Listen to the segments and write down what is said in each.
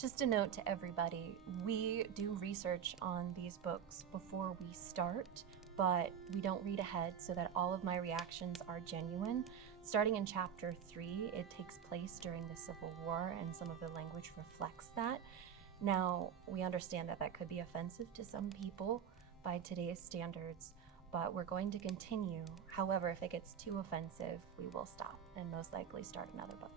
Just a note to everybody, we do research on these books before we start, but we don't read ahead so that all of my reactions are genuine. Starting in chapter 3, it takes place during the Civil War, and some of the language reflects that. Now, we understand that that could be offensive to some people by today's standards, but we're going to continue. However, if it gets too offensive, we will stop and most likely start another book.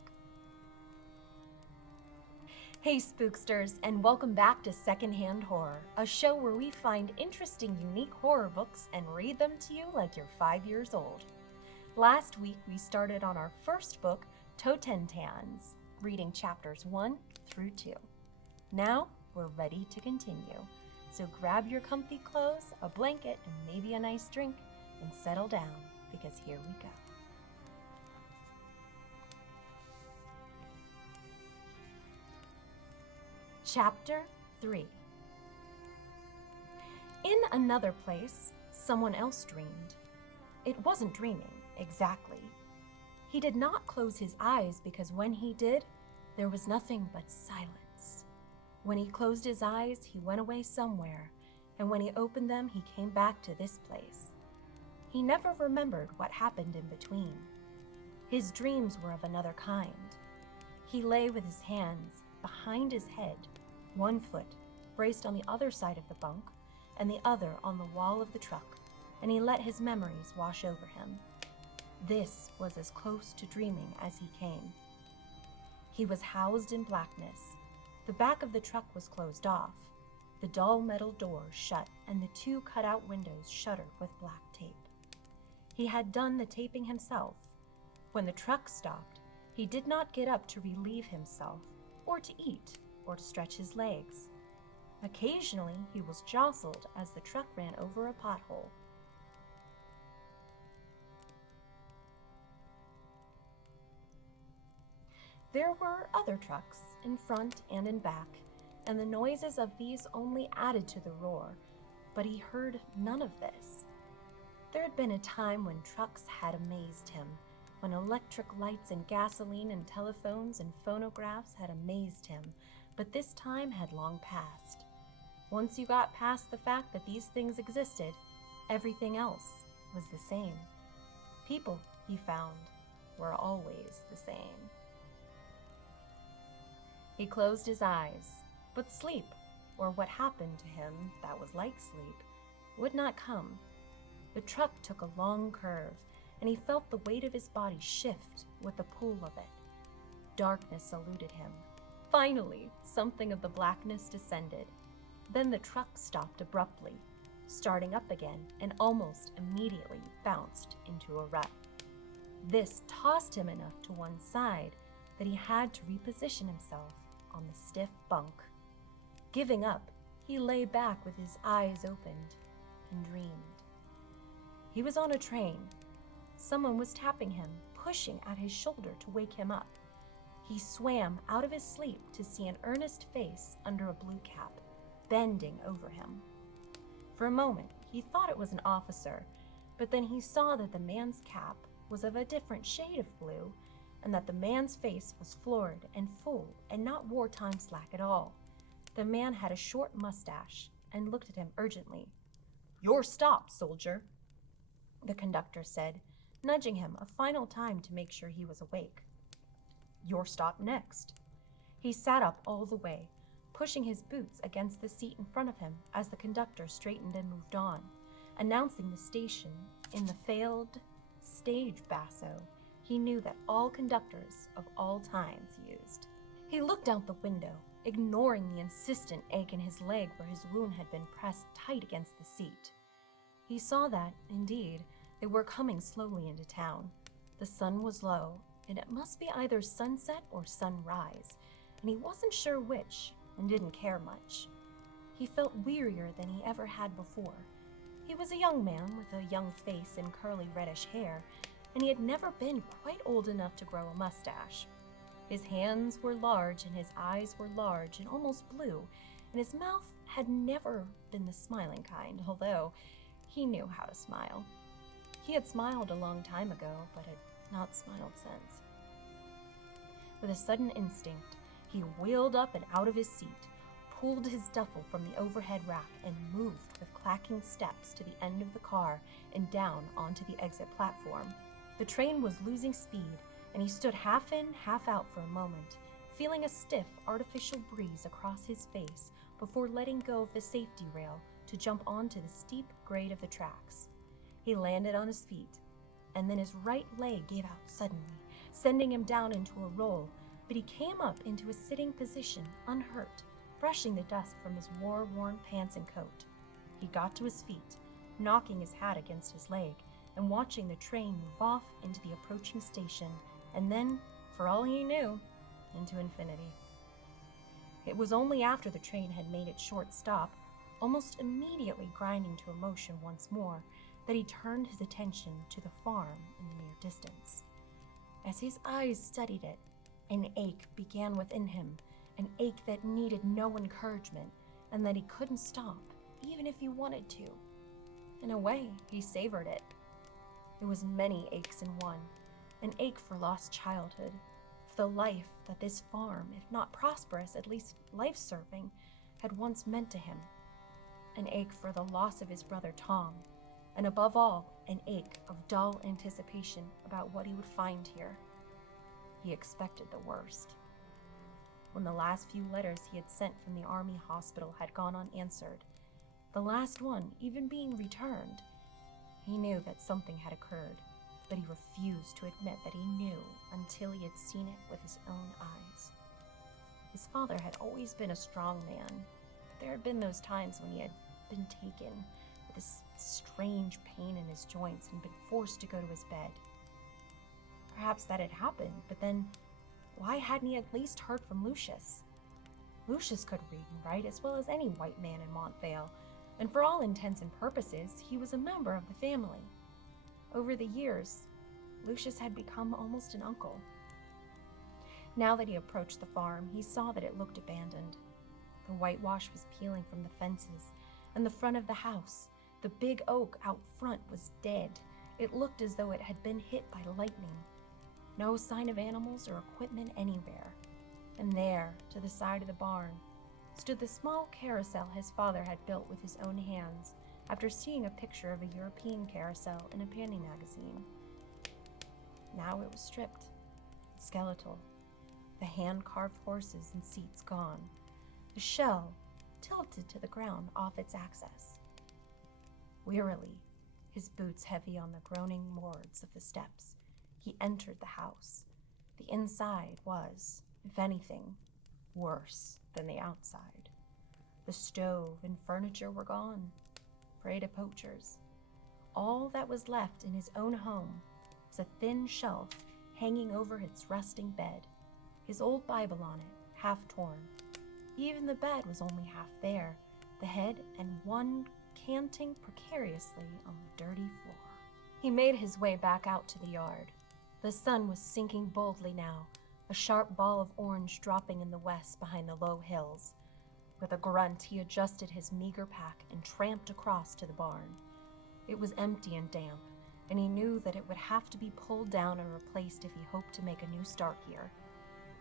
Hey spooksters, and welcome back to Secondhand Horror, a show where we find interesting, unique horror books and read them to you like you're 5 years old. Last week, we started on our first book, Totentanz, reading chapters 1 through 2. Now, we're ready to continue. So grab your comfy clothes, a blanket, and maybe a nice drink, and settle down, because here we go. Chapter 3. In another place, someone else dreamed. It wasn't dreaming, exactly. He did not close his eyes because when he did, there was nothing but silence. When he closed his eyes, he went away somewhere, and when he opened them, he came back to this place. He never remembered what happened in between. His dreams were of another kind. He lay with his hands behind his head, one foot braced on the other side of the bunk and the other on the wall of the truck, and he let his memories wash over him. This was as close to dreaming as he came. He was housed in blackness. The back of the truck was closed off, the dull metal doors shut, and the 2 cutout windows shuttered with black tape. He had done the taping himself. When the truck stopped, he did not get up to relieve himself, or to eat, or to stretch his legs. Occasionally, he was jostled as the truck ran over a pothole. There were other trucks, in front and in back, and the noises of these only added to the roar, but he heard none of this. There had been a time when trucks had amazed him, when electric lights and gasoline and telephones and phonographs had amazed him, but this time had long passed. Once you got past the fact that these things existed, everything else was the same. People, he found, were always the same. He closed his eyes, but sleep, or what happened to him that was like sleep, would not come. The truck took a long curve, and he felt the weight of his body shift with the pull of it. Darkness eluded him. Finally, something of the blackness descended. Then the truck stopped abruptly, starting up again, and almost immediately bounced into a rut. This tossed him enough to one side that he had to reposition himself on the stiff bunk. Giving up, he lay back with his eyes opened and dreamed. He was on a train. Someone was tapping him, pushing at his shoulder to wake him up. He swam out of his sleep to see an earnest face under a blue cap, bending over him. For a moment, he thought it was an officer, but then he saw that the man's cap was of a different shade of blue, and that the man's face was florid and full and not wartime slack at all. The man had a short mustache and looked at him urgently. "You're stopped, soldier," the conductor said, nudging him a final time to make sure he was awake. "You're stopped next." He sat up all the way, pushing his boots against the seat in front of him as the conductor straightened and moved on, announcing the station in the failed stage basso he knew that all conductors of all times used. He looked out the window, ignoring the insistent ache in his leg where his wound had been pressed tight against the seat. He saw that, indeed, they were coming slowly into town. The sun was low, and it must be either sunset or sunrise, and he wasn't sure which, and didn't care much. He felt wearier than he ever had before. He was a young man with a young face and curly reddish hair, and he had never been quite old enough to grow a mustache. His hands were large, and his eyes were large and almost blue, and his mouth had never been the smiling kind, although he knew how to smile. He had smiled a long time ago, but had not smiled since. With a sudden instinct, He wheeled up and out of his seat, pulled his duffel from the overhead rack, and moved with clacking steps to the end of the car and down onto the exit platform. The train was losing speed, and he stood half in, half out for a moment, feeling a stiff, artificial breeze across his face before letting go of the safety rail to jump onto the steep grade of the tracks. He landed on his feet, and then his right leg gave out suddenly, sending him down into a roll, but he came up into a sitting position, unhurt, brushing the dust from his war-worn pants and coat. He got to his feet, knocking his hat against his leg, and watching the train move off into the approaching station, and then, for all he knew, into infinity. It was only after the train had made its short stop, almost immediately grinding to a motion once more, that he turned his attention to the farm in the near distance. As his eyes studied it, an ache began within him, an ache that needed no encouragement, and that he couldn't stop, even if he wanted to. In a way, he savored it. It was many aches in one, an ache for lost childhood, for the life that this farm, if not prosperous, at least life-serving, had once meant to him, an ache for the loss of his brother Tom, and above all, an ache of dull anticipation about what he would find here. He expected the worst. When the last few letters he had sent from the army hospital had gone unanswered, the last one even being returned, he knew that something had occurred, but he refused to admit that he knew until he had seen it with his own eyes. His father had always been a strong man, but there had been those times when he had been taken with this strange pain in his joints and been forced to go to his bed. Perhaps that had happened, but then why hadn't he at least heard from Lucius? Lucius could read and write as well as any white man in Montvale, and for all intents and purposes, he was a member of the family. Over the years, Lucius had become almost an uncle. Now that he approached the farm, he saw that it looked abandoned. The whitewash was peeling from the fences, and the front of the house, the big oak out front, was dead. It looked as though it had been hit by lightning. No sign of animals or equipment anywhere. And there, to the side of the barn, stood the small carousel his father had built with his own hands after seeing a picture of a European carousel in a panty magazine. Now it was stripped, skeletal, the hand-carved horses and seats gone, the shell tilted to the ground off its axis. Wearily, his boots heavy on the groaning boards of the steps, he entered the house. The inside was, if anything, worse than the outside. The stove and furniture were gone, prey to poachers. All that was left in his own home was a thin shelf hanging over its rusting bed, his old Bible on it, half torn. Even the bed was only half there, the head and one canting precariously on the dirty floor. He made his way back out to the yard. The sun was sinking boldly now, a sharp ball of orange dropping in the west behind the low hills. With a grunt, he adjusted his meager pack and tramped across to the barn. It was empty and damp, and he knew that it would have to be pulled down and replaced if he hoped to make a new start here.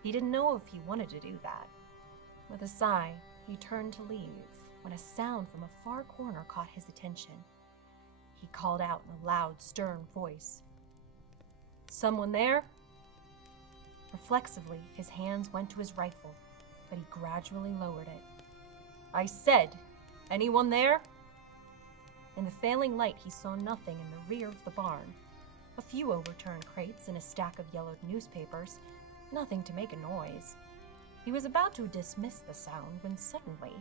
He didn't know if he wanted to do that. With a sigh, he turned to leave when a sound from a far corner caught his attention. He called out in a loud, stern voice, "Someone there?" Reflexively, his hands went to his rifle, but he gradually lowered it. "I said, anyone there?" In the failing light, he saw nothing in the rear of the barn. A few overturned crates and a stack of yellowed newspapers, nothing to make a noise. He was about to dismiss the sound when suddenly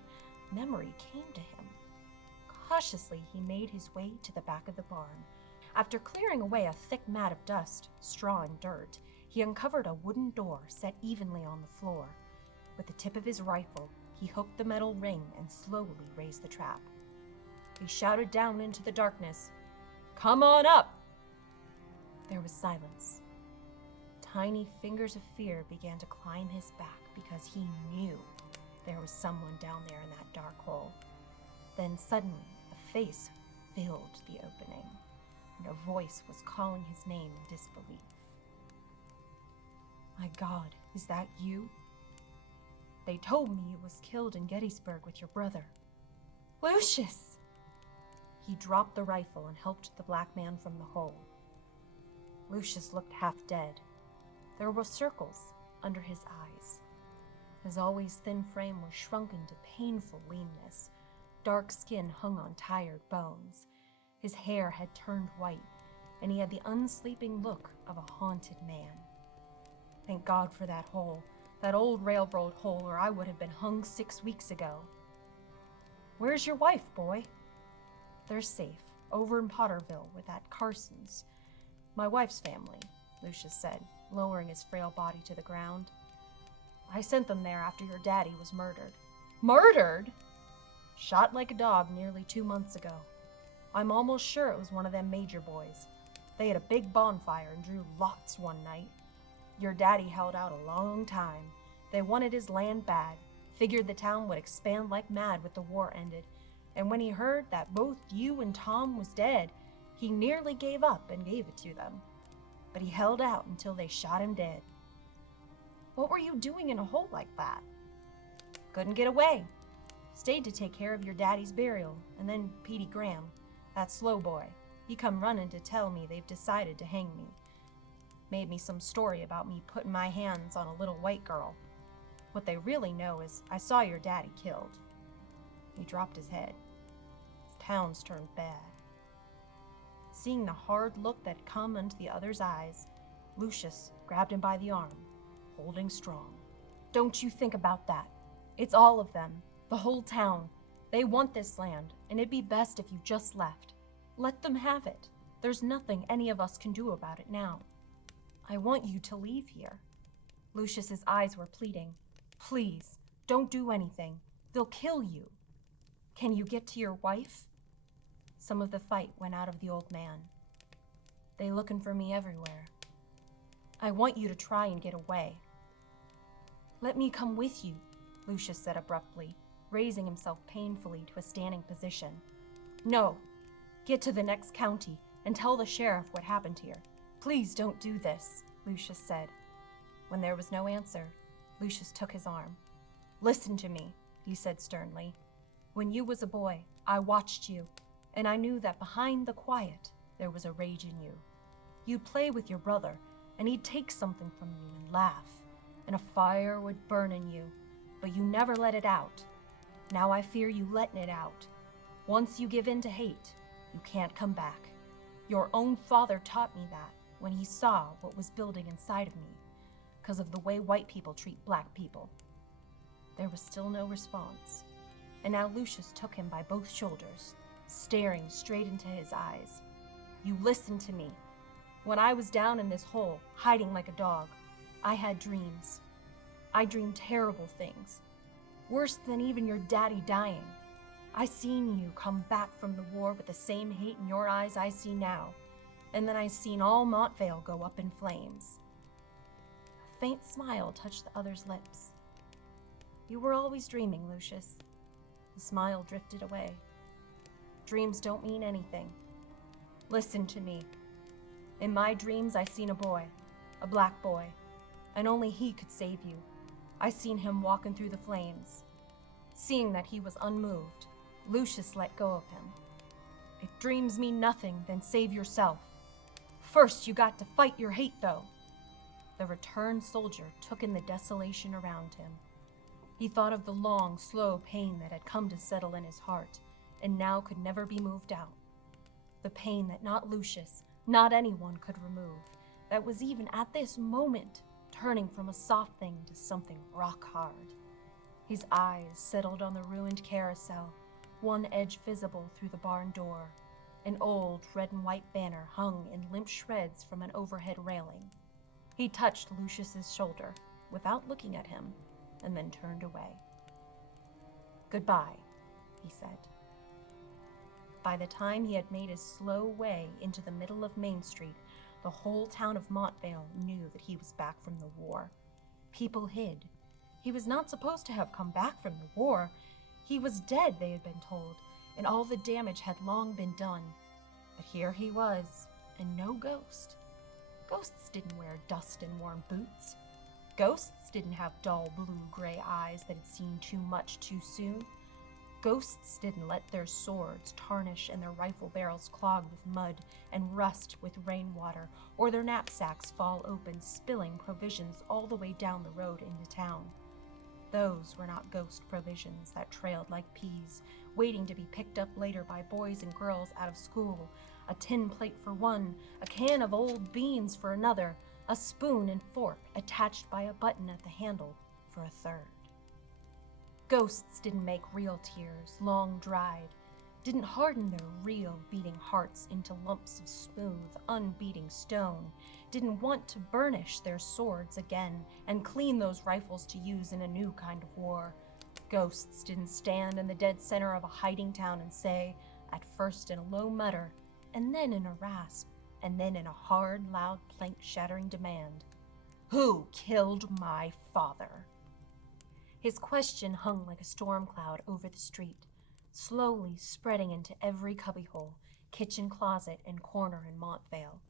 memory came to him. Cautiously, he made his way to the back of the barn. After clearing away a thick mat of dust, straw, and dirt, he uncovered a wooden door set evenly on the floor. With the tip of his rifle, he hooked the metal ring and slowly raised the trap. He shouted down into the darkness, "Come on up!" There was silence. Tiny fingers of fear began to climb his back because he knew there was someone down there in that dark hole. Then suddenly, a face filled the opening, and a voice was calling his name in disbelief. "My God, is that you?" They told me you was killed in Gettysburg with your brother. Lucius! He dropped the rifle and helped the black man from the hole. Lucius looked half dead. There were circles under his eyes. His always thin frame was shrunken to painful leanness. Dark skin hung on tired bones. His hair had turned white, and he had the unsleeping look of a haunted man. Thank God for that hole, that old railroad hole, or I would have been hung 6 weeks ago. Where's your wife, boy? They're safe, over in Potterville with that Carson's. My wife's family, Lucius said, lowering his frail body to the ground. I sent them there after your daddy was murdered. Murdered? Shot like a dog nearly 2 months ago. I'm almost sure it was one of them major boys. They had a big bonfire and drew lots one night. Your daddy held out a long time. They wanted his land bad, figured the town would expand like mad with the war ended, and when he heard that both you and Tom was dead, he nearly gave up and gave it to them. But he held out until they shot him dead. What were you doing in a hole like that? Couldn't get away. Stayed to take care of your daddy's burial, and then Petey Graham, that slow boy, he come running to tell me they've decided to hang me. Made me some story about me putting my hands on a little white girl. What they really know is I saw your daddy killed. He dropped his head. The town's turned bad. Seeing the hard look that come into the other's eyes, Lucius grabbed him by the arm, holding strong. Don't you think about that. It's all of them, the whole town. They want this land, and it'd be best if you just left. Let them have it. There's nothing any of us can do about it now. I want you to leave here. Lucius's eyes were pleading. Please, don't do anything. They'll kill you. Can you get to your wife? Some of the fight went out of the old man. They looking for me everywhere. I want you to try and get away. Let me come with you, Lucius said abruptly, raising himself painfully to a standing position. No, get to the next county and tell the sheriff what happened here. Please don't do this, Lucius said. When there was no answer, Lucius took his arm. Listen to me, he said sternly. When you was a boy, I watched you, and I knew that behind the quiet, there was a rage in you. You'd play with your brother, and he'd take something from you and laugh, and a fire would burn in you, but you never let it out. Now I fear you letting it out. Once you give in to hate, you can't come back. Your own father taught me that when he saw what was building inside of me, because of the way white people treat black people. There was still no response, and now Lucius took him by both shoulders, staring straight into his eyes. You listen to me. When I was down in this hole, hiding like a dog, I had dreams. I dreamed terrible things, worse than even your daddy dying. I seen you come back from the war with the same hate in your eyes I see now, and then I seen all Montvale go up in flames. A faint smile touched the other's lips. You were always dreaming, Lucius. The smile drifted away. Dreams don't mean anything. Listen to me. In my dreams, I seen a boy, a black boy, and only he could save you. I seen him walking through the flames. Seeing that he was unmoved, Lucius let go of him. If dreams mean nothing, then save yourself. First, you got to fight your hate, though. The returned soldier took in the desolation around him. He thought of the long, slow pain that had come to settle in his heart, and now could never be moved out. The pain that not Lucius, not anyone could remove, that was even at this moment turning from a soft thing to something rock hard. His eyes settled on the ruined carousel, one edge visible through the barn door. An old red and white banner hung in limp shreds from an overhead railing. He touched Lucius's shoulder without looking at him, and then turned away. Goodbye, he said. By the time he had made his slow way into the middle of Main Street, the whole town of Montvale knew that he was back from the war. People hid. He was not supposed to have come back from the war. He was dead, they had been told, and all the damage had long been done. But here he was, and no ghost. Ghosts didn't wear dust and worn boots. Ghosts didn't have dull blue-gray eyes that had seen too much too soon. Ghosts didn't let their swords tarnish and their rifle barrels clog with mud and rust with rainwater, or their knapsacks fall open, spilling provisions all the way down the road into town. Those were not ghost provisions that trailed like peas, waiting to be picked up later by boys and girls out of school. A tin plate for one, a can of old beans for another, a spoon and fork attached by a button at the handle for a third. Ghosts didn't make real tears, long-dried, didn't harden their real beating hearts into lumps of smooth, unbeating stone, didn't want to burnish their swords again and clean those rifles to use in a new kind of war. Ghosts didn't stand in the dead center of a hiding town and say, at first in a low mutter, and then in a rasp, and then in a hard, loud, plank-shattering demand, "Who killed my father?" His question hung like a storm cloud over the street, slowly spreading into every cubbyhole, kitchen closet, and corner in Montvale.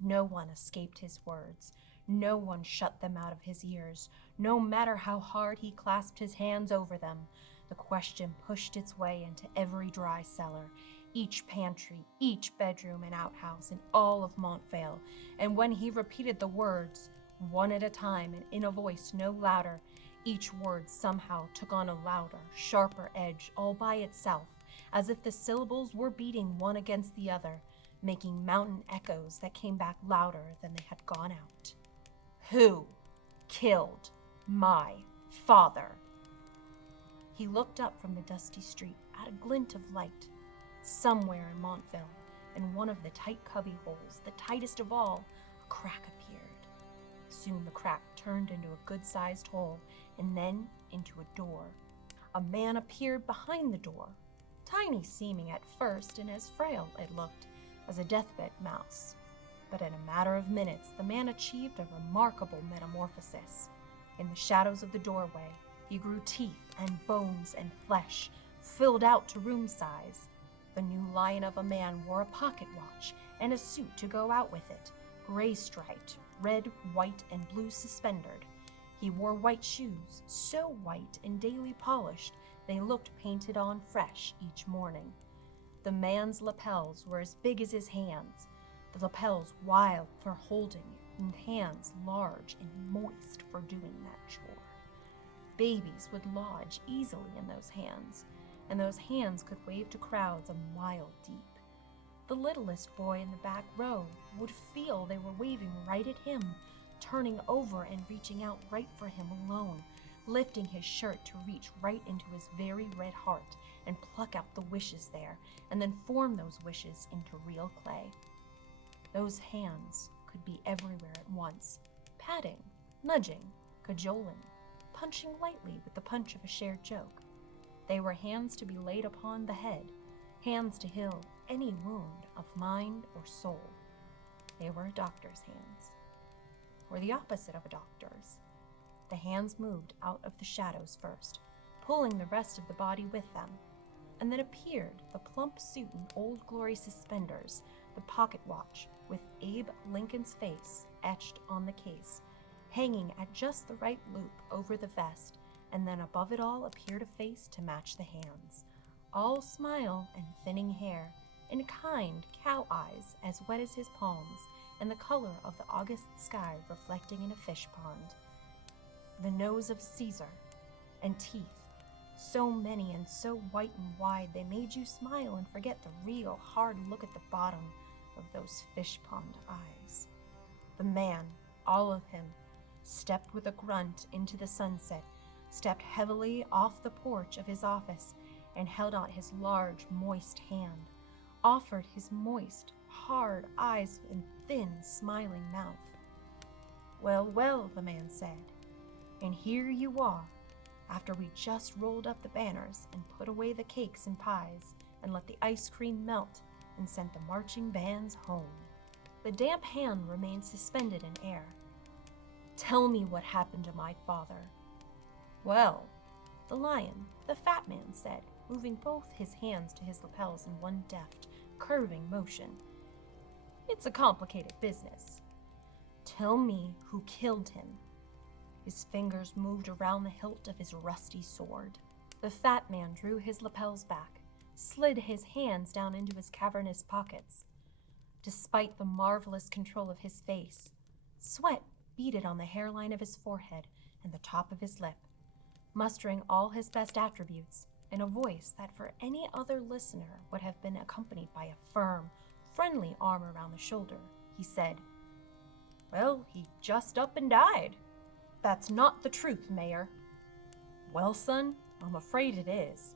No one escaped his words. No one shut them out of his ears. No matter how hard he clasped his hands over them, the question pushed its way into every dry cellar, each pantry, each bedroom and outhouse in all of Montvale, and when he repeated the words, one at a time and in a voice no louder, each word somehow took on a louder, sharper edge all by itself, as if the syllables were beating one against the other, making mountain echoes that came back louder than they had gone out. "Who killed my father?" He looked up from the dusty street at a glint of light. Somewhere in Montvale, in one of the tight cubbyholes, the tightest of all, a crack appeared. Soon the crack turned into a good-sized hole, and then into a door. A man appeared behind the door, tiny seeming at first and as frail, it looked, as a deathbed mouse. But in a matter of minutes, the man achieved a remarkable metamorphosis. In the shadows of the doorway, he grew teeth and bones and flesh, filled out to room size. The new lion of a man wore a pocket watch and a suit to go out with it, gray-striped, red, white, and blue suspendered. He wore white shoes, so white and daily polished they looked painted on fresh each morning. The man's lapels were as big as his hands, the lapels wild for holding, and hands large and moist for doing that chore. Babies would lodge easily in those hands, and those hands could wave to crowds a mile deep. The littlest boy in the back row would feel they were waving right at him, turning over and reaching out right for him alone, lifting his shirt to reach right into his very red heart and pluck out the wishes there, and then form those wishes into real clay. Those hands could be everywhere at once, patting, nudging, cajoling, punching lightly with the punch of a shared joke. They were hands to be laid upon the head, hands to heal any wound of mind or soul. They were a doctor's hands, or the opposite of a doctor's. The hands moved out of the shadows first, pulling the rest of the body with them, and then appeared the plump suit and Old Glory suspenders, the pocket watch with Abe Lincoln's face etched on the case, hanging at just the right loop over the vest, and then above it all appeared a face to match the hands, all smile and thinning hair, and kind cow eyes as wet as his palms, and the color of the August sky reflecting in a fish pond. The nose of Caesar, and teeth, so many and so white and wide they made you smile and forget the real hard look at the bottom of those fish pond eyes. The man, all of him, stepped with a grunt into the sunset, stepped heavily off the porch of his office, and held out his large, moist hand, offered his moist, hard eyes and thin, smiling mouth. "Well, well," the man said, "and here you are, after we just rolled up the banners and put away the cakes and pies and let the ice cream melt and sent the marching bands home." The damp hand remained suspended in air. "Tell me what happened to my father." "Well," the lion, the fat man said, moving both his hands to his lapels in one deft, curving motion, "it's a complicated business. Tell me who killed him." His fingers moved around the hilt of his rusty sword. The fat man drew his lapels back, slid his hands down into his cavernous pockets. Despite the marvelous control of his face, sweat beaded on the hairline of his forehead and the top of his lip. Mustering all his best attributes, in a voice that for any other listener would have been accompanied by a firm, friendly arm around the shoulder, he said, "Well, he just up and died." "That's not the truth, Mayor." "Well, son, I'm afraid it is.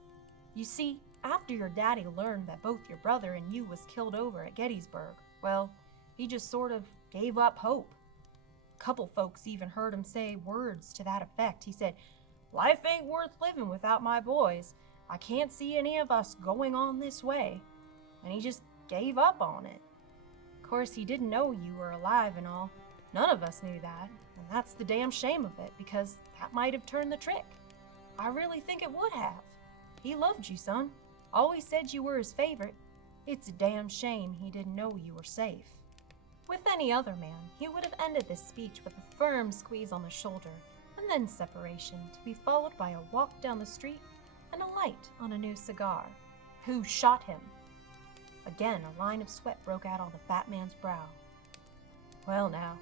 You see, after your daddy learned that both your brother and you was killed over at Gettysburg, well, he just sort of gave up hope. Couple folks even heard him say words to that effect. He said, 'Life ain't worth living without my boys. I can't see any of us going on this way.' And he just gave up on it. Of course, he didn't know you were alive and all. None of us knew that, and that's the damn shame of it, because that might have turned the trick. I really think it would have. He loved you, son. Always said you were his favorite. It's a damn shame he didn't know you were safe." With any other man, he would have ended this speech with a firm squeeze on the shoulder, and then separation, to be followed by a walk down the street and a light on a new cigar. "Who shot him?" Again, a line of sweat broke out on the fat man's brow. "Well now,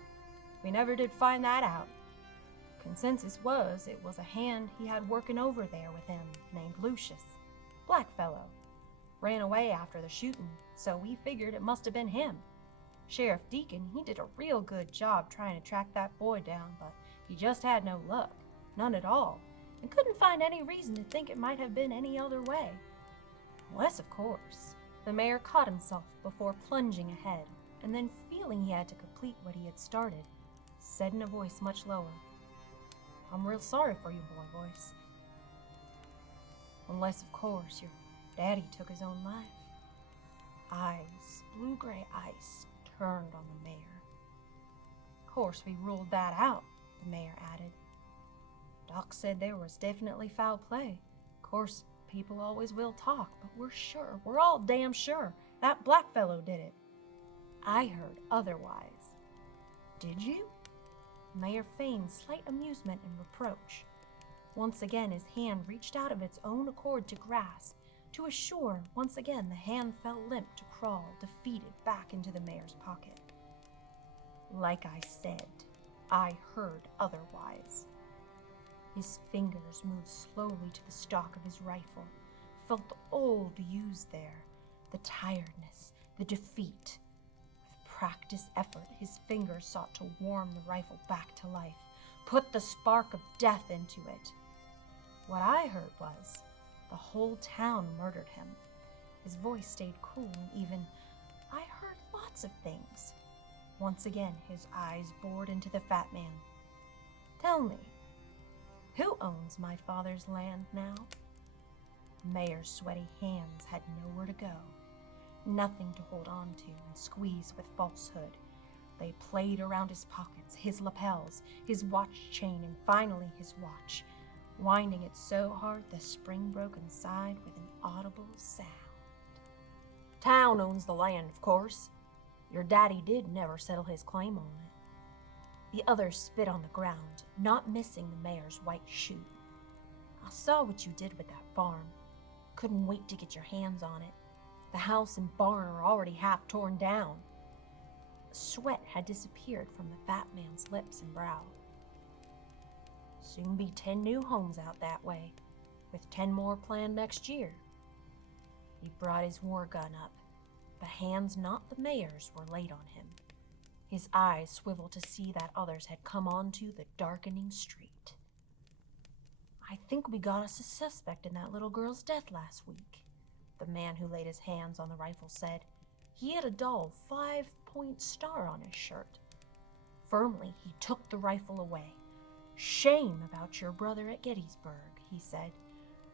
we never did find that out. Consensus was it was a hand he had working over there with him named Lucius. Black fellow. Ran away after the shooting, so we figured it must have been him. Sheriff Deacon, he did a real good job trying to track that boy down, but he just had no luck, none at all, and couldn't find any reason to think it might have been any other way. Unless, of course." The mayor caught himself before plunging ahead, and then feeling he had to complete what he had started, said in a voice much lower, "I'm real sorry for you, boy voice. Unless, of course, your daddy took his own life." Eyes, blue-gray eyes, turned on the mayor. "Of course, we ruled that out," the mayor added. "Doc said there was definitely foul play. Of course, people always will talk, but we're all damn sure, that black fellow did it." "I heard otherwise." "Did you?" Mayor feigned slight amusement and reproach. Once again his hand reached out of its own accord to grasp, to assure once again the hand fell limp to crawl, defeated, back into the mayor's pocket. "Like I said, I heard otherwise." His fingers moved slowly to the stock of his rifle, felt the old use there, the tiredness, the defeat. With practiced effort, his fingers sought to warm the rifle back to life, put the spark of death into it. "What I heard was, the whole town murdered him." His voice stayed cool and even, "I heard lots of things." Once again, his eyes bored into the fat man. "Tell me, who owns my father's land now?" Mayor's sweaty hands had nowhere to go, nothing to hold on to and squeeze with falsehood. They played around his pockets, his lapels, his watch chain, and finally his watch, winding it so hard the spring broke inside with an audible sound. "Town owns the land, of course. Your daddy did never settle his claim on it." The other spit on the ground, not missing the mayor's white shoe. "I saw what you did with that farm. Couldn't wait to get your hands on it. The house and barn are already half torn down." Sweat had disappeared from the fat man's lips and brow. "Soon be 10 new homes out that way, with 10 more planned next year." He brought his war gun up, but hands not the mayor's were laid on him. His eyes swiveled to see that others had come onto the darkening street. "I think we got us a suspect in that little girl's death last week," the man who laid his hands on the rifle said. He had a dull 5-point star on his shirt. Firmly, he took the rifle away. "Shame about your brother at Gettysburg," he said.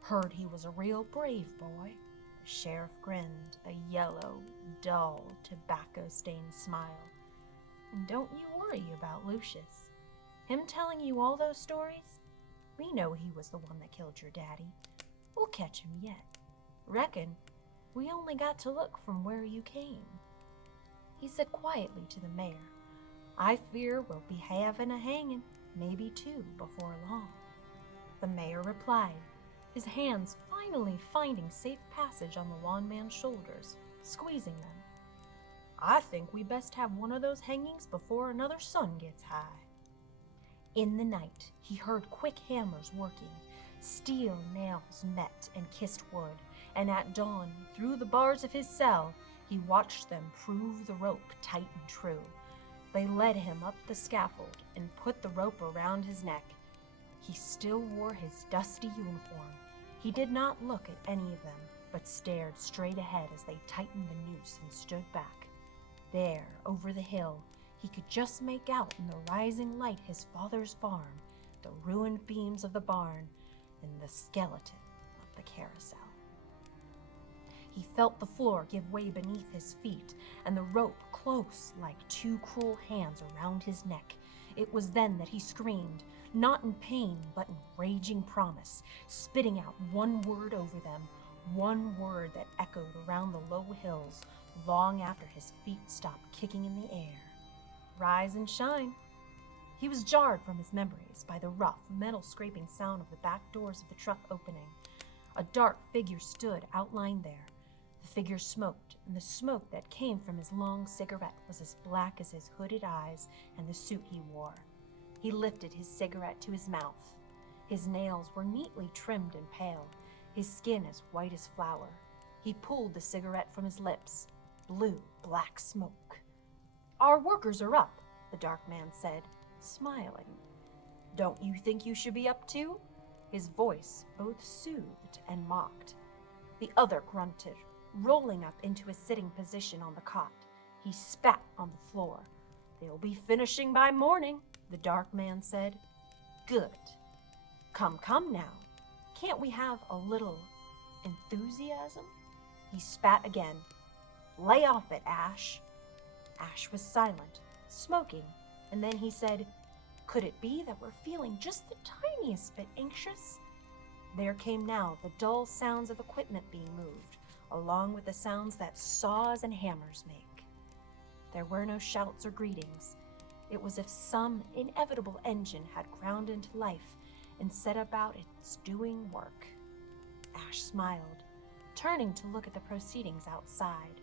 "Heard he was a real brave boy." The sheriff grinned, a yellow, dull, tobacco-stained smile. "And don't you worry about Lucius. Him telling you all those stories? We know he was the one that killed your daddy. We'll catch him yet. Reckon we only got to look from where you came." He said quietly to the mayor, "I fear we'll be having a hanging. maybe 2 before long. The mayor replied, his hands finally finding safe passage on the lawn man's shoulders, squeezing them. I think we best have one of those hangings before another sun gets high. In the night, he heard quick hammers working. Steel nails met and kissed wood, and at dawn, through the bars of his cell, he watched them prove the rope tight and true. They led him up the scaffold and put the rope around his neck. He still wore his dusty uniform. He did not look at any of them, but stared straight ahead as they tightened the noose and stood back. There, over the hill, he could just make out in the rising light his father's farm, the ruined beams of the barn, and the skeleton of the carousel. He felt the floor give way beneath his feet, and the rope close like 2 cruel hands around his neck. It was then that he screamed, not in pain, but in raging promise, spitting out one word over them, one word that echoed around the low hills long after his feet stopped kicking in the air. Rise and shine. He was jarred from his memories by the rough, metal-scraping sound of the back doors of the truck opening. A dark figure stood outlined there. The figure smoked, and the smoke that came from his long cigarette was as black as his hooded eyes and the suit he wore. He lifted his cigarette to his mouth. His nails were neatly trimmed and pale, his skin as white as flour. He pulled the cigarette from his lips. Blue, black smoke. Our workers are up, the dark man said, smiling. Don't you think you should be up too? His voice both soothed and mocked. The other grunted, rolling up into a sitting position on the cot. He spat on the floor. They'll be finishing by morning, the dark man said. Good. Come now. Can't we have a little enthusiasm? He spat again. Lay off it, Ash. Ash was silent, smoking, and then he said, could it be that we're feeling just the tiniest bit anxious? There came now the dull sounds of equipment being moved, along with the sounds that saws and hammers make. There were no shouts or greetings. It was as if some inevitable engine had ground into life and set about its doing work. Ash smiled, turning to look at the proceedings outside,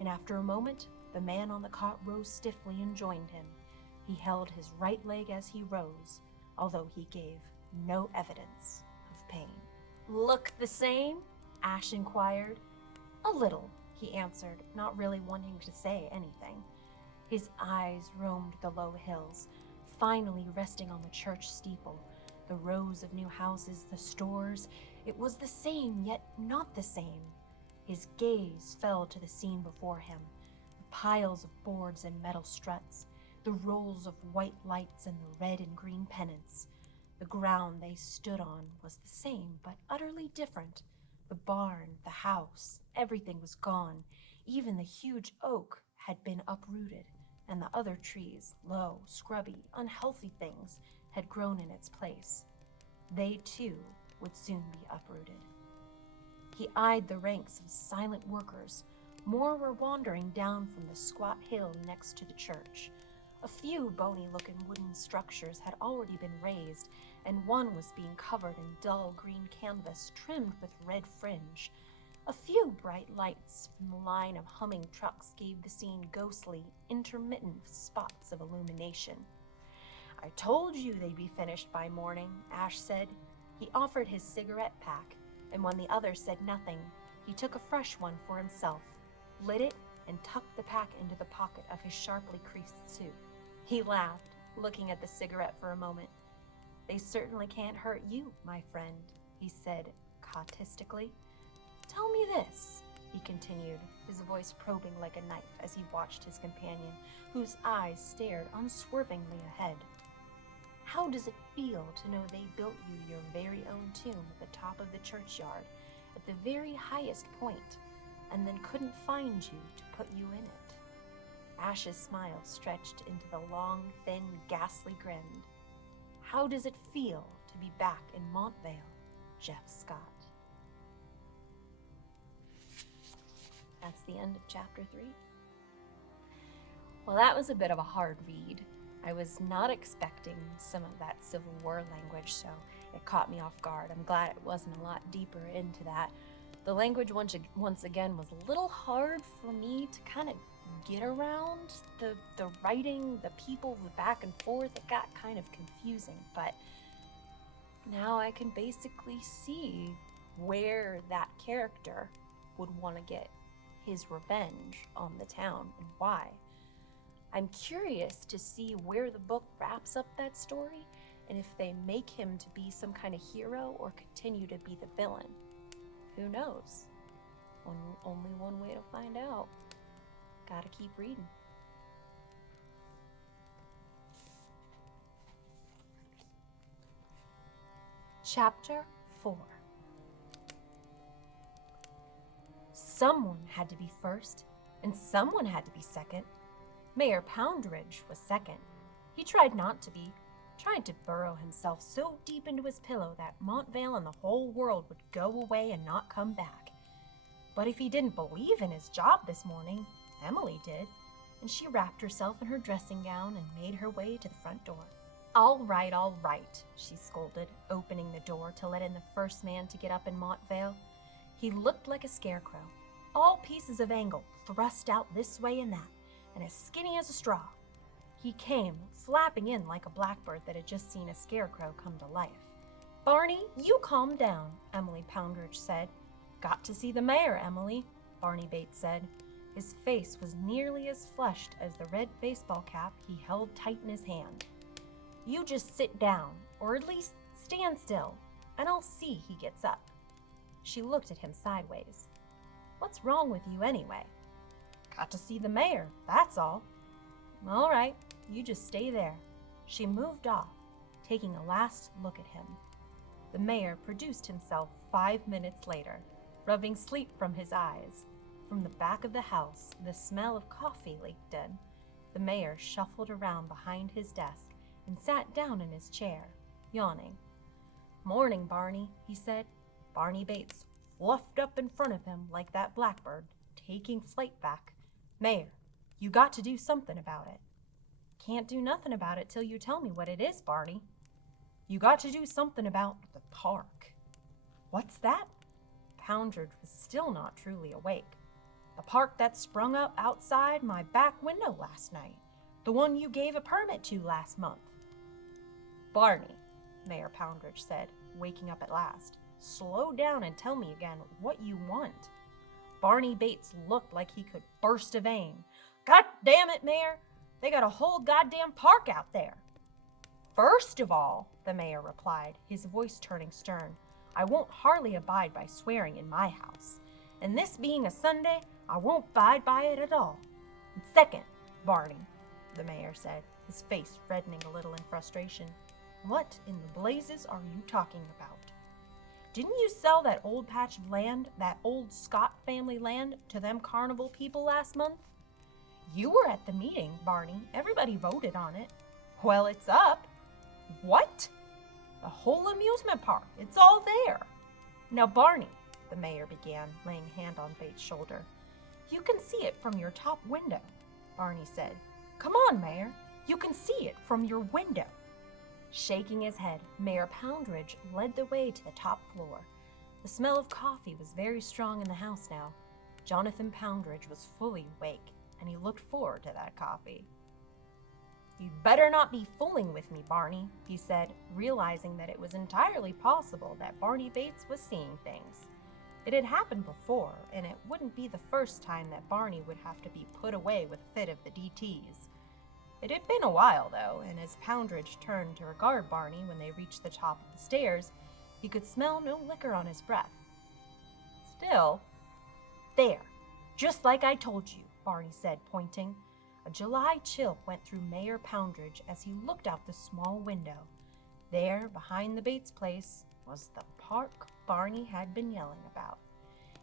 and after a moment, the man on the cot rose stiffly and joined him. He held his right leg as he rose, although he gave no evidence of pain. Look the same? Ash inquired. A little, he answered, not really wanting to say anything. His eyes roamed the low hills, finally resting on the church steeple, the rows of new houses, the stores. It was the same, yet not the same. His gaze fell to the scene before him, the piles of boards and metal struts, the rolls of white lights and the red and green pennants. The ground they stood on was the same, but utterly different. The barn, the house, everything was gone. Even the huge oak had been uprooted, and the other trees, low, scrubby, unhealthy things, had grown in its place. They, too, would soon be uprooted. He eyed the ranks of silent workers. More were wandering down from the squat hill next to the church. A few bony-looking wooden structures had already been raised, and one was being covered in dull green canvas trimmed with red fringe. A few bright lights from the line of humming trucks gave the scene ghostly, intermittent spots of illumination. I told you they'd be finished by morning, Ash said. He offered his cigarette pack, and when the other said nothing, he took a fresh one for himself, lit it, and tucked the pack into the pocket of his sharply creased suit. He laughed, looking at the cigarette for a moment. They certainly can't hurt you, my friend, he said cautistically. Tell me this, he continued, his voice probing like a knife as he watched his companion, whose eyes stared unswervingly ahead. How does it feel to know they built you your very own tomb at the top of the churchyard, at the very highest point, and then couldn't find you to put you in it? Ash's smile stretched into the long, thin, ghastly grin. How does it feel to be back in Montvale, Jeff Scott? That's the end of chapter 3. Well, that was a bit of a hard read. I was not expecting some of that Civil War language, so it caught me off guard. I'm glad it wasn't a lot deeper into that. The language once again was a little hard for me to kind of get around. The writing, the people, the back and forth, it got kind of confusing, but now I can basically see where that character would want to get his revenge on the town and why. I'm curious to see where the book wraps up that story and if they make him to be some kind of hero or continue to be the villain. Who knows? Only one way to find out. Gotta keep reading. Chapter 4. Someone had to be first, and someone had to be second. Mayor Poundridge was second. He tried not to be, tried to burrow himself so deep into his pillow that Montvale and the whole world would go away and not come back. But if he didn't believe in his job this morning, Emily did, and she wrapped herself in her dressing gown and made her way to the front door. All right, she scolded, opening the door to let in the first man to get up in Montvale. He looked like a scarecrow, all pieces of angle thrust out this way and that, and as skinny as a straw. He came, flapping in like a blackbird that had just seen a scarecrow come to life. "Barney, you calm down," Emily Poundridge said. "Got to see the mayor, Emily," Barney Bates said. His face was nearly as flushed as the red baseball cap he held tight in his hand. "You just sit down, or at least stand still, and I'll see he gets up." She looked at him sideways. "What's wrong with you anyway?" "Got to see the mayor, that's all." "All right, you just stay there." She moved off, taking a last look at him. The mayor produced himself 5 minutes later, rubbing sleep from his eyes. From the back of the house, the smell of coffee leaked in. The mayor shuffled around behind his desk and sat down in his chair, yawning. "Morning, Barney," he said. Barney Bates fluffed up in front of him like that blackbird, taking flight back. "Mayor, you got to do something about it." "Can't do nothing about it till you tell me what it is, Barney." "You got to do something about the park." "What's that?" Poundridge was still not truly awake. "The park that sprung up outside my back window last night. The one you gave a permit to last month." "Barney," Mayor Poundridge said, waking up at last, "slow down and tell me again what you want." Barney Bates looked like he could burst a vein. "God damn it, Mayor! They got a whole goddamn park out there." "First of all," the mayor replied, his voice turning stern, "I won't hardly abide by swearing in my house. And this being a Sunday, I won't abide by it at all. And second, Barney," the mayor said, his face reddening a little in frustration, "what in the blazes are you talking about? Didn't you sell that old patch of land, that old Scott family land, to them Carnival people last month?" "You were at the meeting, Barney. Everybody voted on it." "Well, it's up." "What?" "The whole amusement park. It's all there." "Now, Barney," the mayor began, laying a hand on Bates' shoulder. "You can see it from your top window," Barney said. "Come on, Mayor. You can see it from your window." Shaking his head, Mayor Poundridge led the way to the top floor. The smell of coffee was very strong in the house now. Jonathan Poundridge was fully awake, and he looked forward to that coffee. "You'd better not be fooling with me, Barney," he said, realizing that it was entirely possible that Barney Bates was seeing things. It had happened before, and it wouldn't be the first time that Barney would have to be put away with a fit of the DTs. It had been a while, though, and as Poundridge turned to regard Barney when they reached the top of the stairs, he could smell no liquor on his breath. Still, "There, just like I told you," Barney said, pointing. A July chill went through Mayor Poundridge as he looked out the small window. There, behind the Bates place, was the park Barney had been yelling about.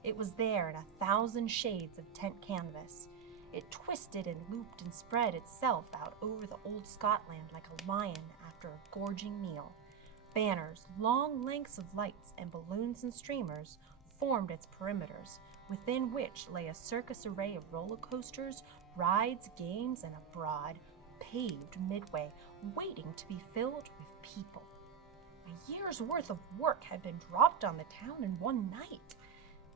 It was there in 1,000 shades of tent canvas. It twisted and looped and spread itself out over the old Scotland like a lion after a gorging meal. Banners, long lengths of lights, and balloons and streamers formed its perimeters, within which lay a circus array of roller coasters, rides, games, and a broad, unpaved midway, waiting to be filled with people. A year's worth of work had been dropped on the town in one night.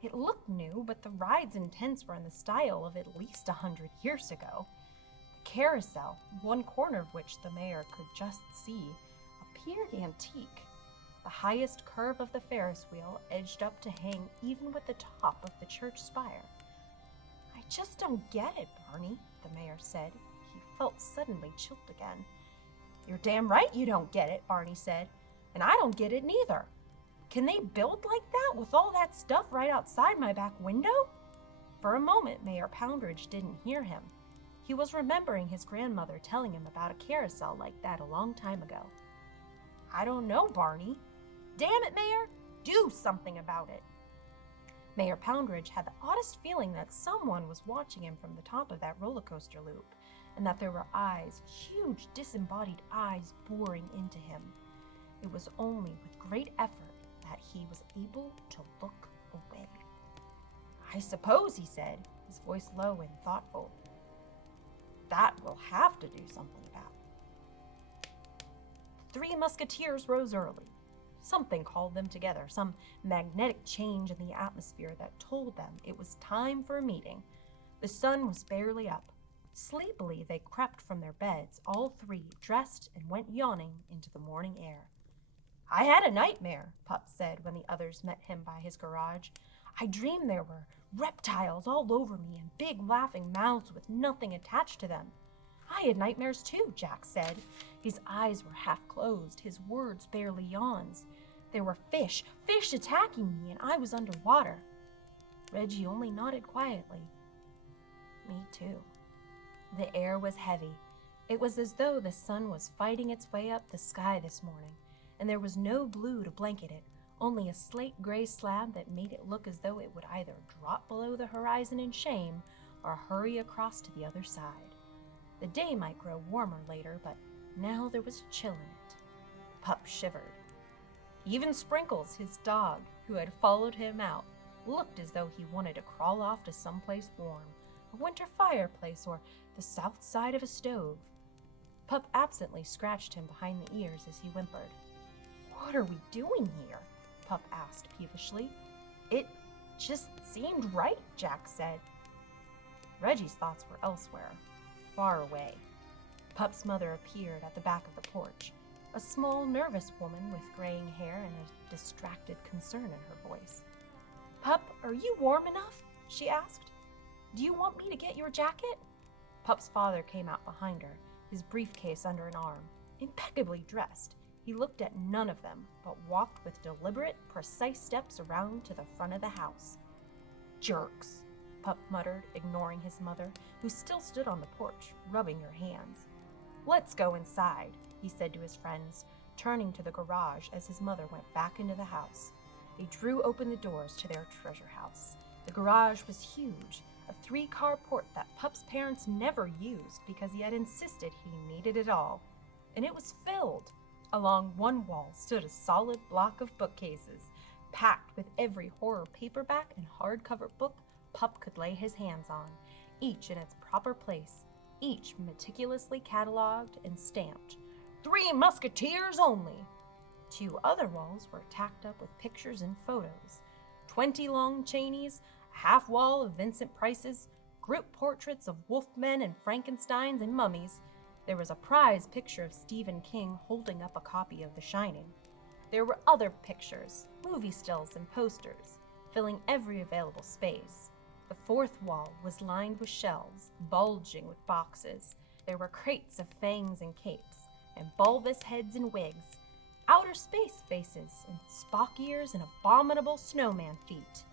It looked new, but the rides and tents were in the style of at least 100 years ago. The carousel, one corner of which the mayor could just see, appeared antique. The highest curve of the Ferris wheel edged up to hang even with the top of the church spire. "I just don't get it, Barney," the mayor said. He felt suddenly chilled again. "You're damn right you don't get it," Barney said. "And I don't get it neither. Can they build like that with all that stuff right outside my back window?" For a moment, Mayor Poundridge didn't hear him. He was remembering his grandmother telling him about a carousel like that a long time ago. "I don't know, Barney." "Damn it, Mayor, do something about it." Mayor Poundridge had the oddest feeling that someone was watching him from the top of that roller coaster loop, and that there were eyes, huge disembodied eyes, boring into him. It was only with great effort that he was able to look away. "I suppose," he said, his voice low and thoughtful, "that we'll have to do something about." The three musketeers rose early. Something called them together, some magnetic change in the atmosphere that told them it was time for a meeting. The sun was barely up. Sleepily they crept from their beds, all three, dressed, and went yawning into the morning air. "I had a nightmare," Pup said when the others met him by his garage. "I dreamed there were reptiles all over me and big laughing mouths with nothing attached to them." "I had nightmares too," Jack said. His eyes were half closed, his words barely yawns. "There were fish attacking me, and I was underwater." Reggie only nodded quietly. "Me too." The air was heavy. It was as though the sun was fighting its way up the sky this morning, and there was no blue to blanket it, only a slate gray slab that made it look as though it would either drop below the horizon in shame or hurry across to the other side. The day might grow warmer later, but now there was a chill in it. Pup shivered. Even Sprinkles, his dog, who had followed him out, looked as though he wanted to crawl off to someplace warm, a winter fireplace or the south side of a stove. Pup absently scratched him behind the ears as he whimpered. "What are we doing here?" Pup asked peevishly. "It just seemed right," Jack said. Reggie's thoughts were elsewhere, far away. Pup's mother appeared at the back of the porch, a small, nervous woman with graying hair and a distracted concern in her voice. "Pup, are you warm enough?" she asked. "Do you want me to get your jacket?" Pup's father came out behind her, his briefcase under an arm. Impeccably dressed, he looked at none of them, but walked with deliberate, precise steps around to the front of the house. "Jerks," Pup muttered, ignoring his mother, who still stood on the porch, rubbing her hands. "Let's go inside," he said to his friends, turning to the garage as his mother went back into the house. They drew open the doors to their treasure house. The garage was huge, a 3-car port that Pup's parents never used because he had insisted he needed it all. And it was filled. Along one wall stood a solid block of bookcases, packed with every horror paperback and hardcover book Pup could lay his hands on, each in its proper place, each meticulously cataloged and stamped. 3 Musketeers only! 2 other walls were tacked up with pictures and photos. 20 Long Cheneys, a half wall of Vincent Prices, group portraits of wolfmen and Frankensteins and mummies. There was a prize picture of Stephen King holding up a copy of The Shining. There were other pictures, movie stills and posters, filling every available space. The 4th wall was lined with shelves, bulging with boxes. There were crates of fangs and capes, and bulbous heads and wigs, outer space faces, and Spock ears and abominable snowman feet.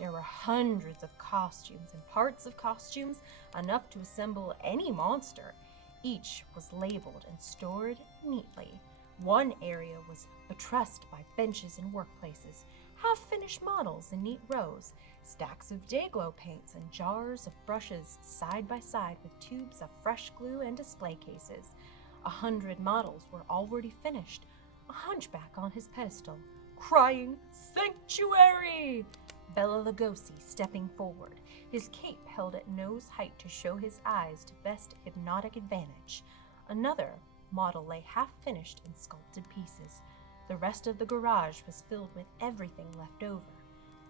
There were hundreds of costumes and parts of costumes, enough to assemble any monster. Each was labeled and stored neatly. One area was buttressed by benches and workplaces, half-finished models in neat rows, stacks of Day-Glo paints and jars of brushes side by side with tubes of fresh glue and display cases. 100 models were already finished, a hunchback on his pedestal, crying, "Sanctuary!" Bela Lugosi stepping forward, his cape held at nose height to show his eyes to best hypnotic advantage. Another model lay half-finished in sculpted pieces. The rest of the garage was filled with everything left over.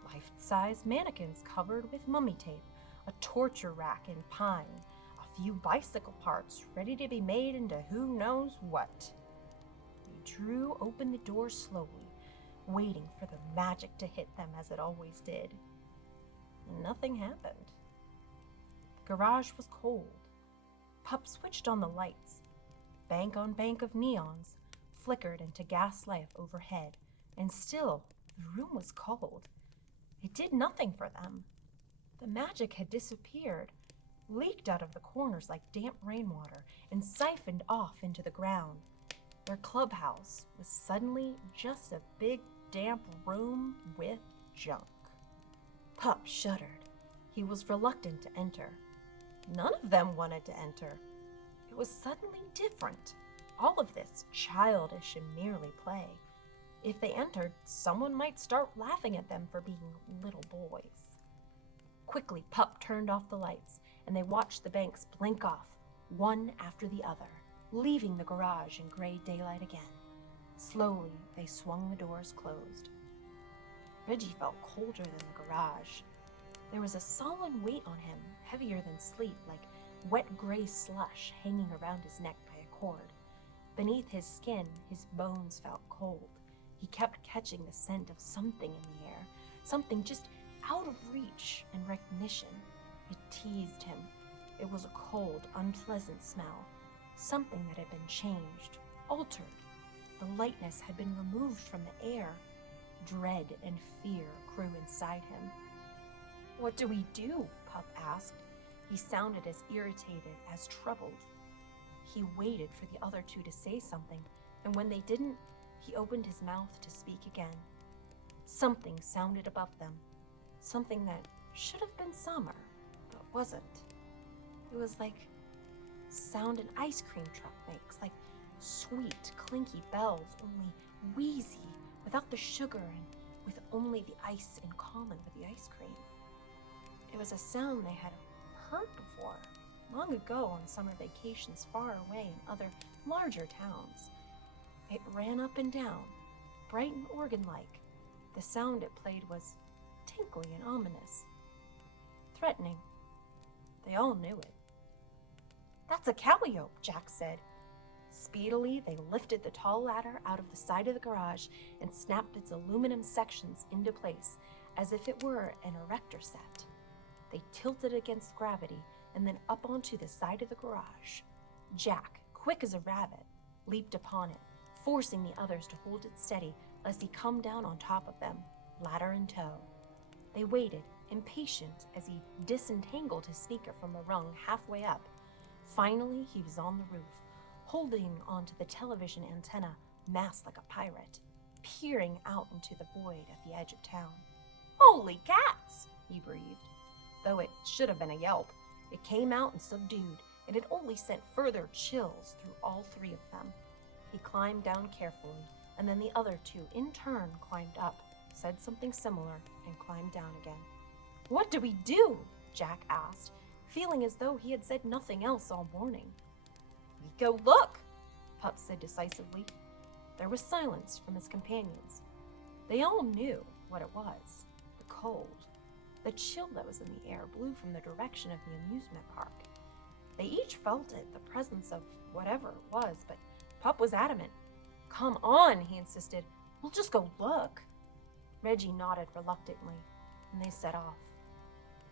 Life-size mannequins covered with mummy tape, a torture rack in pine, a few bicycle parts ready to be made into who knows what. He drew open the door slowly, waiting for the magic to hit them as it always did. Nothing happened. The garage was cold. Pup switched on the lights. Bank on bank of neons flickered into gaslight overhead, and still the room was cold. It did nothing for them. The magic had disappeared, leaked out of the corners like damp rainwater, and siphoned off into the ground. Their clubhouse was suddenly just a big, damp room with junk. Pup shuddered. He was reluctant to enter. None of them wanted to enter. It was suddenly different. All of this childish and merely play. If they entered, someone might start laughing at them for being little boys. Quickly, Pup turned off the lights, and they watched the banks blink off, one after the other, leaving the garage in gray daylight again. Slowly, they swung the doors closed. Reggie felt colder than the garage. There was a sullen weight on him, heavier than sleep, like wet gray slush hanging around his neck by a cord. Beneath his skin, his bones felt cold. He kept catching the scent of something in the air, something just out of reach and recognition. It teased him. It was a cold, unpleasant smell, something that had been changed, altered. The lightness had been removed from the air. Dread and fear grew inside him. "What do we do?" Pup asked. He sounded as irritated, as troubled. He waited for the other two to say something, and when they didn't, he opened his mouth to speak again. Something sounded above them, something that should have been summer, but wasn't. It was like sound an ice cream truck makes, like sweet, clinky bells, only wheezy, without the sugar and with only the ice in common with the ice cream. It was a sound they had heard before, long ago on summer vacations far away in other larger towns. It ran up and down, bright and organ-like. The sound it played was tinkly and ominous, threatening. They all knew it. "That's a calliope," Jack said. Speedily, they lifted the tall ladder out of the side of the garage and snapped its aluminum sections into place as if it were an erector set. They tilted against gravity and then up onto the side of the garage. Jack, quick as a rabbit, leaped upon it, forcing the others to hold it steady lest he come down on top of them, ladder in tow. They waited, impatient, as he disentangled his sneaker from a rung halfway up. Finally, he was on the roof, holding onto the television antenna, masked like a pirate, peering out into the void at the edge of town. "Holy cats!" he breathed. Though it should have been a yelp, it came out and subdued, and it only sent further chills through all three of them. He climbed down carefully, and then the other two in turn climbed up, said something similar, and climbed down again. "What do we do?" Jack asked, feeling as though he had said nothing else all morning. "We go look," Pup said decisively. There was silence from his companions. They all knew what it was, the cold. The chill that was in the air blew from the direction of the amusement park. They each felt it, the presence of whatever it was, but Pup was adamant. "Come on," he insisted. "We'll just go look." Reggie nodded reluctantly, and they set off.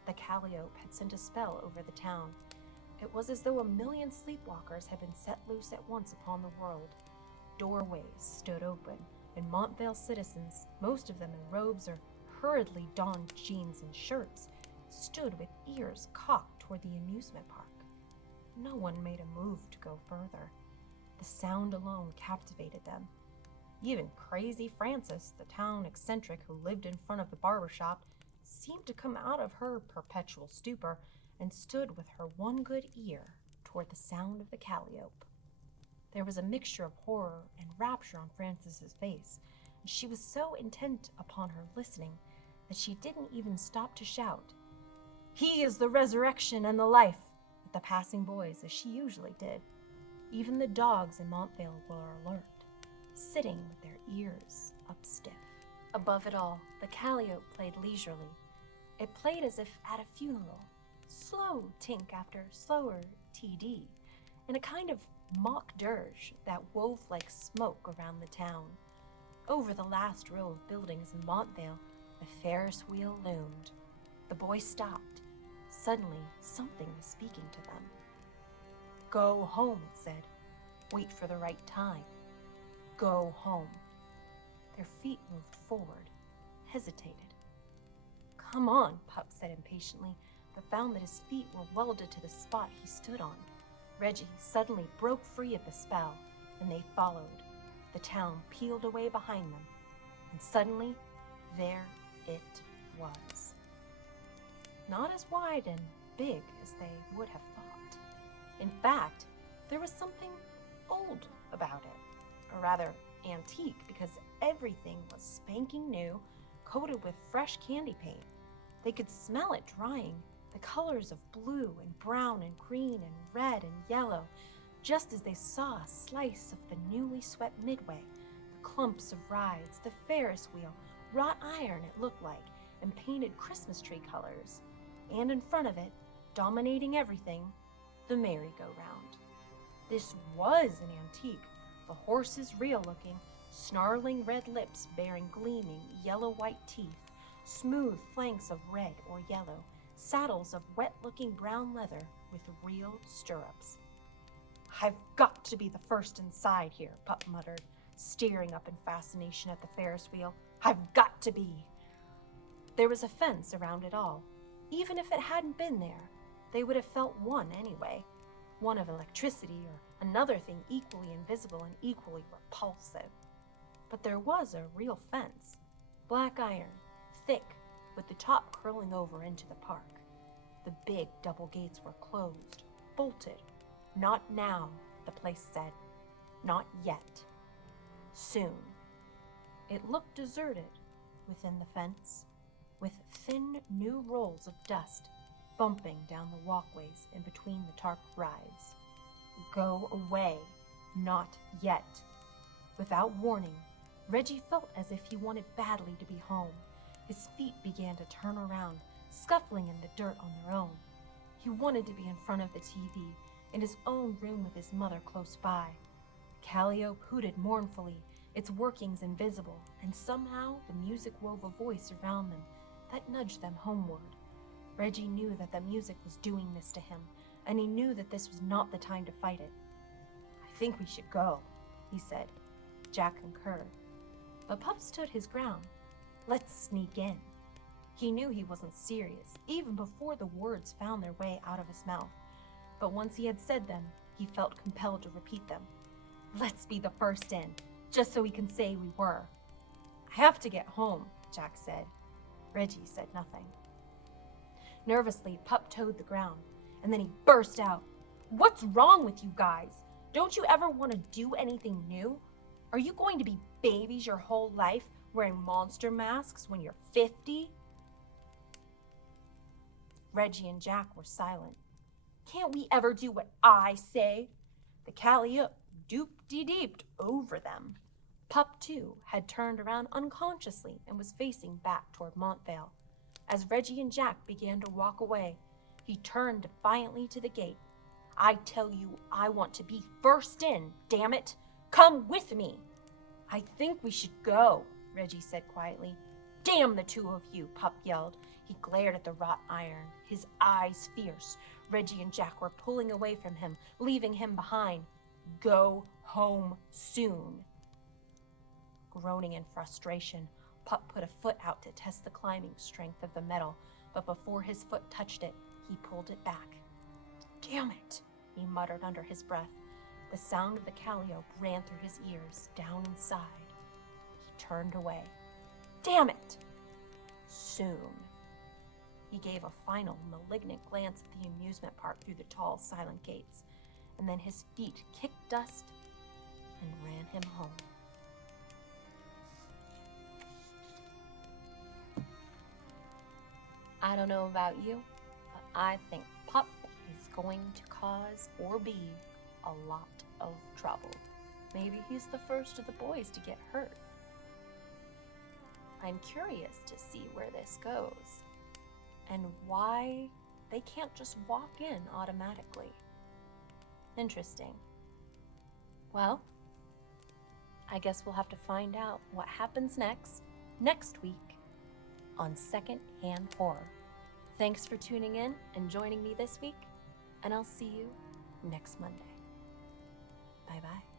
The calliope had sent a spell over the town. It was as though 1,000,000 sleepwalkers had been set loose at once upon the world. Doorways stood open, and Montvale citizens, most of them in robes or hurriedly donned jeans and shirts, stood with ears cocked toward the amusement park. No one made a move to go further. The sound alone captivated them. Even crazy Frances, the town eccentric who lived in front of the barber shop, seemed to come out of her perpetual stupor and stood with her one good ear toward the sound of the calliope. There was a mixture of horror and rapture on Frances's face, and she was so intent upon her listening that she didn't even stop to shout, "He is the resurrection and the life," at the passing boys, as she usually did. Even the dogs in Montvale were alert, sitting with their ears up stiff. Above it all, the calliope played leisurely. It played as if at a funeral, slow tink after slower TD, in a kind of mock dirge that wove like smoke around the town. Over the last row of buildings in Montvale, the Ferris wheel loomed. The boy stopped. Suddenly, something was speaking to them. Go home, it said. Wait for the right time. Go home. Their feet moved forward, hesitated. Come on, Pup said impatiently, but found that his feet were welded to the spot he stood on. Reggie suddenly broke free of the spell, and they followed. The town peeled away behind them, and suddenly, there it was. Not as wide and big as they would have thought. In fact, there was something old about it, or rather antique, because everything was spanking new, coated with fresh candy paint. They could smell it drying, the colors of blue and brown and green and red and yellow, just as they saw a slice of the newly swept midway, the clumps of rides, the Ferris wheel, wrought iron it looked like, and painted Christmas tree colors, and in front of it, dominating everything, the merry-go-round. This was an antique, the horses real-looking, snarling red lips bearing gleaming yellow-white teeth, smooth flanks of red or yellow, saddles of wet-looking brown leather with real stirrups. I've got to be the first inside here, Pup muttered, staring up in fascination at the Ferris wheel. I've got to be. There was a fence around it all. Even if it hadn't been there, they would have felt one anyway. One of electricity or another thing equally invisible and equally repulsive. But there was a real fence, black iron, thick, with the top curling over into the park. The big double gates were closed, bolted. Not now, the place said. Not yet. Soon. It looked deserted within the fence, with thin new rolls of dust bumping down the walkways in between the tarp rides. Go away. Not yet. Without warning, Reggie felt as if he wanted badly to be home. His feet began to turn around, scuffling in the dirt on their own. He wanted to be in front of the TV, in his own room with his mother close by. The calliope hooted mournfully, its workings invisible, and somehow the music wove a voice around them that nudged them homeward. Reggie knew that the music was doing this to him, and he knew that this was not the time to fight it. I think we should go, he said. Jack concurred. But Pup stood his ground. Let's sneak in. He knew he wasn't serious, even before the words found their way out of his mouth. But once he had said them, he felt compelled to repeat them. Let's be the first in, just so we can say we were. I have to get home, Jack said. Reggie said nothing. Nervously, Pup toed the ground, and then he burst out. What's wrong with you guys? Don't you ever want to do anything new? Are you going to be babies your whole life, wearing monster masks when you're 50? Reggie and Jack were silent. Can't we ever do what I say? The calliope doop-de-deeped over them. Pup, too, had turned around unconsciously and was facing back toward Montvale. As Reggie and Jack began to walk away, he turned defiantly to the gate. I tell you, I want to be first in, damn it! Come with me! I think we should go, Reggie said quietly. Damn the two of you, Pup yelled. He glared at the wrought iron, his eyes fierce. Reggie and Jack were pulling away from him, leaving him behind. Go home soon. Groaning in frustration, Pup put a foot out to test the climbing strength of the metal, but before his foot touched it, he pulled it back. Damn it, he muttered under his breath. The sound of the calliope ran through his ears, down inside. He turned away. Damn it! Soon. He gave a final, malignant glance at the amusement park through the tall, silent gates, and then his feet kicked dust and ran him home. I don't know about you, but I think Pup is going to cause or be a lot of trouble. Maybe he's the first of the boys to get hurt. I'm curious to see where this goes, and why they can't just walk in automatically. Interesting. Well, I guess we'll have to find out what happens next week on Secondhand Horror. Thanks for tuning in and joining me this week, and I'll see you next Monday. Bye-bye.